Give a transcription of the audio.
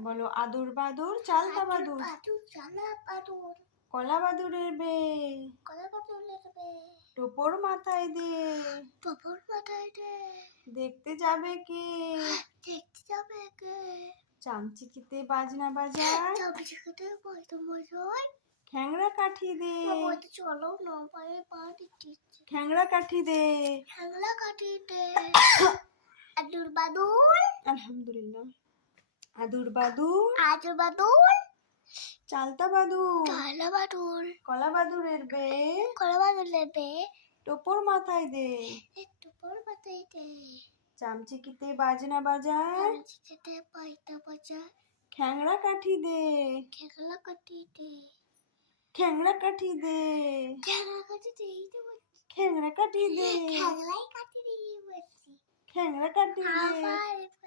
বলো আদুর বাদুর চালতা বাদুর। কলা বাদুরের বে কলা টোপর মাথায় দে। টপর মাথায় দে। দেখতে যাবে কে? দেখতে যাবে কে? চামচিকিতে বাজনা বাজায়। শিখতে বলতে বলতে খ্যাংরা কাঠি দে। চলো না পায়ে পা দিচ্ছি। খ্যাংরা কাঠি দে। হ্যাংলা কাটি দে। আদুর বাদুর। আলহামদুলিল্লাহ। আদুর বাদুর। আদুর বাদুর। চালতা বাদুর। চালা বাদুর। কলা বাদুরের বে। কলা বাদুরের বে। টোপর মাথায় দে। টপর মাথায় দে। চামচিকিতে বাজনা বাজায় চামচিতে পাইতা বাজা খ্যাংরা কাঠি দে। খেলা কাটি দে। খ্যাংরা কাঠি দে। খেলা কাটি দে খ্যাংরা কাঠি দে। কাটি দিয়ে বলছি। খ্যাংরা কাঠি দে।